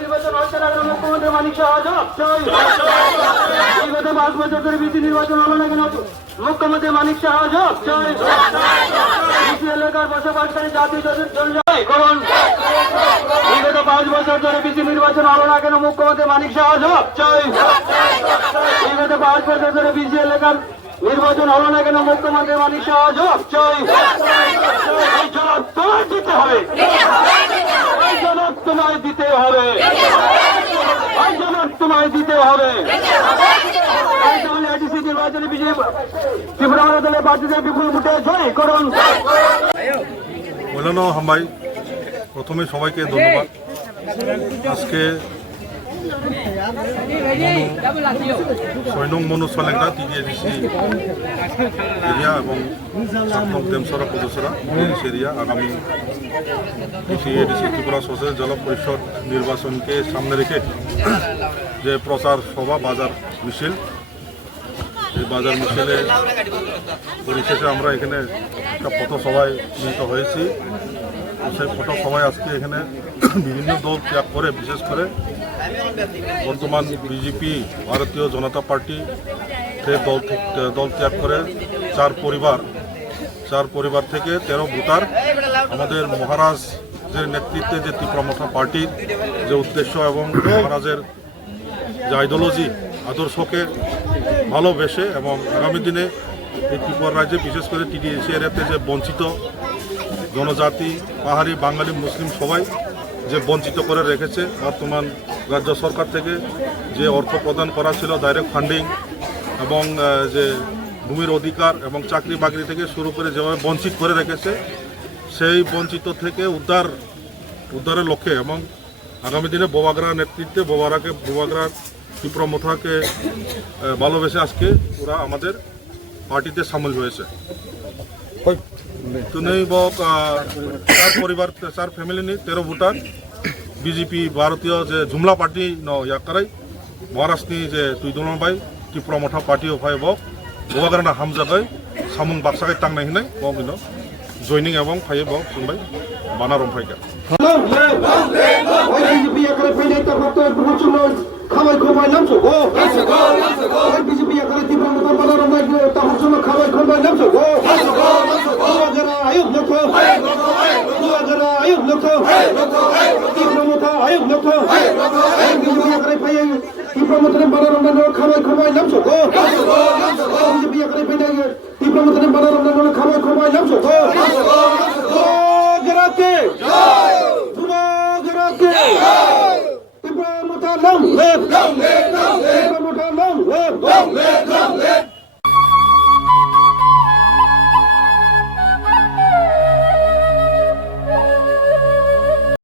নির্বাচন হচ্ছে না মুখ্যমন্ত্রী মানিক শাহ জবাব চাই। বিগত 5 বছর ধরে বিধি নির্বাচন হলো না কেন মুখ্যমন্ত্রী মানিক শাহ জবাব চাই। এলাকার বসবাসকারী জাতি করুন। বিগত 5 বছর ধরে বিধি নির্বাচন হলো না কেন মুখ্যমন্ত্রী মানিক শাহ জবাব চাই। বিগত 5 বছর ধরে বিধি এলাকার নির্বাচন হলো না কেন মুখ্যমন্ত্রী মানিক শাহ জবাব চাই। এই জবাব তোমায় দিতে হবে, এই জবাব তোমায় দিতে হবে, এই জবাব তোমায় দিতে হবে। এডিসি নির্বাচনে বিজেপি ত্রিপুরা দলের প্রার্থীদের বিপুল ভোটে জয় করুন। মৌলানা হামবাই, প্রথমে সবাইকে ধন্যবাদ। আজকে মনু সলেংরা টিডিএডিসি এরিয়া এবং দেমসরা পদসরা এরিয়া আগামী টিডিএডিসি ত্রিপুরা সোশ্যাল জল পরিষদ নির্বাচনকে সামনে রেখে যে প্রচার সভা বাজার মিছিল, এই বাজার মিছিলে পরিশেষে আমরা এখানে একটা পথসভায় মিলিত হয়েছি। সেই পথসভায় আজকে এখানে বিভিন্ন দল ত্যাগ করে, বিশেষ করে বর্তমান বিজেপি ভারতীয় জনতা পার্টি দল ত্যাগ করে 4 পরিবার থেকে 13 ভোটার আমাদের মহারাজের নেতৃত্বে যে তীব্রমথা পার্টির যে উদ্দেশ্য এবং মহারাজের যে আইডিওলজি আদর্শকে ভালোবেসে এবং আগামী দিনে এই ত্রিপুরা রাজ্যে বিশেষ করে টিডিএসি এরিয়াতে যে বঞ্চিত জনজাতি, পাহাড়ি, বাঙালি, মুসলিম সবাই যে বঞ্চিত করে রেখেছে, বর্তমান রাজ্য সরকার থেকে যে অর্থ প্রদান করা ছিল ডাইরেক্ট ফান্ডিং এবং যে ভূমির অধিকার এবং চাকরি বাকরি থেকে শুরু করে যেভাবে বঞ্চিত করে রেখেছে, সেই বঞ্চিত থেকে উদ্ধারের লক্ষ্যে এবং আগামী দিনে বোবাগ্রার নেতৃত্বে বোবাগ্রার তীব্রমথাকে ভালোবেসে আজকে ওরা আমাদের পার্টিতে সামিল হয়েছে। চার ফ্যামিলি নি 13 ভোটার বিজেপি ভারতীয় যে জুমলা পার্টি ইয়াকারাই মহারাষ্ট্রনি যে তুই দলবাই তীব্রমথা পার্টি অফাই বক বোবাগ্রানা হামজাগাই সামুং বাক্সাগাই টাंनाय हिनाय बक बिनो जयनिं এবং फायो बक जोंबाय बानारम फायगा বিজেপি একারে ফেলাই তো ভক্ত খাবাই খোবাই নামছো গো বিজেপি একারে তীব্রমথা বানারম তাহর জন্য খাবাই খোবাই নামছো গো আয়োগ লোক আয়োগ লোক তীব্রমথা আয়োগ লোক বিজেপি একারে ফাই তীব্রমথা বানারম খাবাই খোবাই নামছো গো বিজেপি একারে ফেলাই তীব্রমথা বানারম খাবাই খোবাই নামছো গো গরাকে তীব্রমথা long live তীব্রমথা long live